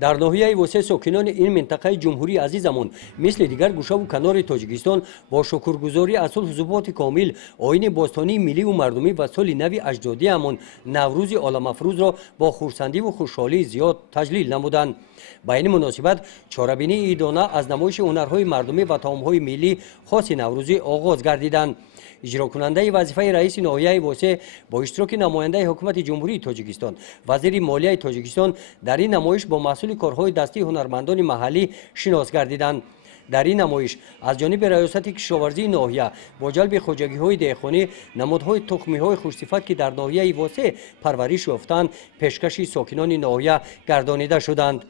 در ناحیه وسط ساکنان این منطقه جمهوری عزیزمون مثل دیگر گوشه و کنار تاجیکستان با شکرگزاری از صلح ثبات کامل آیین باستانی ملی و مردمی و سال نو اجدادی همون نوروز عالم افروز را با خرسندی و خوشحالی زیاد تجلیل نمودند. با این مناسبت چاره‌بینی ایدانه از نمایش هنرهای مردمی و طعامهای ملی خاص نوروزی آغاز گردیدند. اجرا کننده وظیفه رئیس ناحیه واسه با اشتراک نماینده حکومت جمهوری تاجیکستان وزیر مالیه تاجیکستان در این نمایش با محصول کارهای دستی هنرمندان محلی شناس گردیدند. در این نمایش از جانب ریاست کشاورزی ناحیه با جلب خواجگی‌های دهقانی نمادهای تخمی‌های خوش‌صفت که در ناحیه واسه پرورش یافتند پیشکش ساکنان ناحیه گردانیده شدند.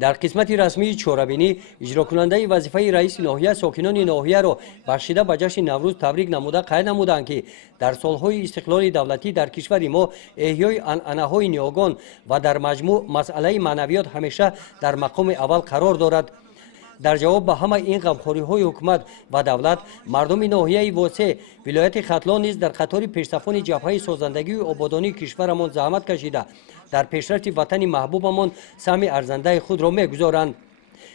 در قسمت رسمی چاره‌بینی اجرا کننده وظیفه رئیس ناحیه ساکنان ناحیه را بخشیده به جشن نوروز تبریک نموده قید نمودند که در سالهای استقلال دولتی در کشور ما احیای عنعنه‌های نیاگان و در مجموع مسئله معنویات همیشه در مقام اول قرار دارد. در جواب به همه این غمخوری‌های حکومت و دولت مردم ناحیه واسع ولایت ختلان نیز در قطار پیشرفتان جبهه سازندگی و آبادانی کشورمان زحمت کشیده در پیشرفت وطن محبوبمان سهم ارزنده خود را می‌گذارند.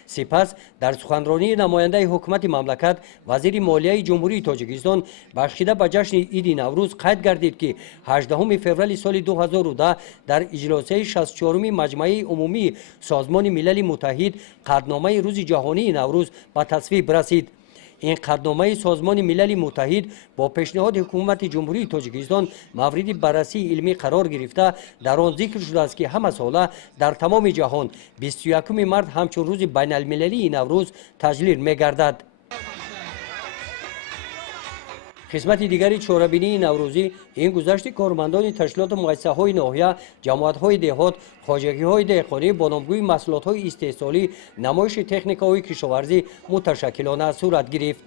سپس در سخنرانی نماینده حکومت مملکت وزیر مالیه جمهوری تاجیکستان بخشیده به جشن عید نوروز قید گردید که 18 فوریه سال 2010 در اجلاس 64 مجمع عمومی سازمان ملل متحد قطعنامه روز جهانی نوروز به تصویب رسید. این قطعنامه سازمان ملل متحد با پیشنهاد حکومت جمهوری تاجیکستان مورد بررسی علمی قرار گرفته در آن ذکر شده است که همه ساله در تمام جهان 21 مارس همچون روز بین المللی نوروز تجلیل می‌گردد. قسمت دیگری چاره‌بینی نوروزی این گذشت کارمندان تشکیلات مؤسسه‌های ناحیه، جماعت‌های دهات، خواجگی‌های دهقانی با نامگوی محصولات‌های استحصالی، نمایش تکنیک‌های کشاورزی متشکلانه صورت گرفت.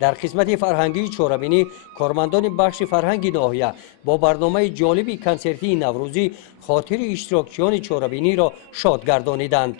در قسمت فرهنگی چاره‌بینی کارمندان بخش فرهنگی ناحیه با برنامه جالب کنسرتی نوروزی خاطر اشتراکچیان چاره‌بینی را شاد گردانیدند.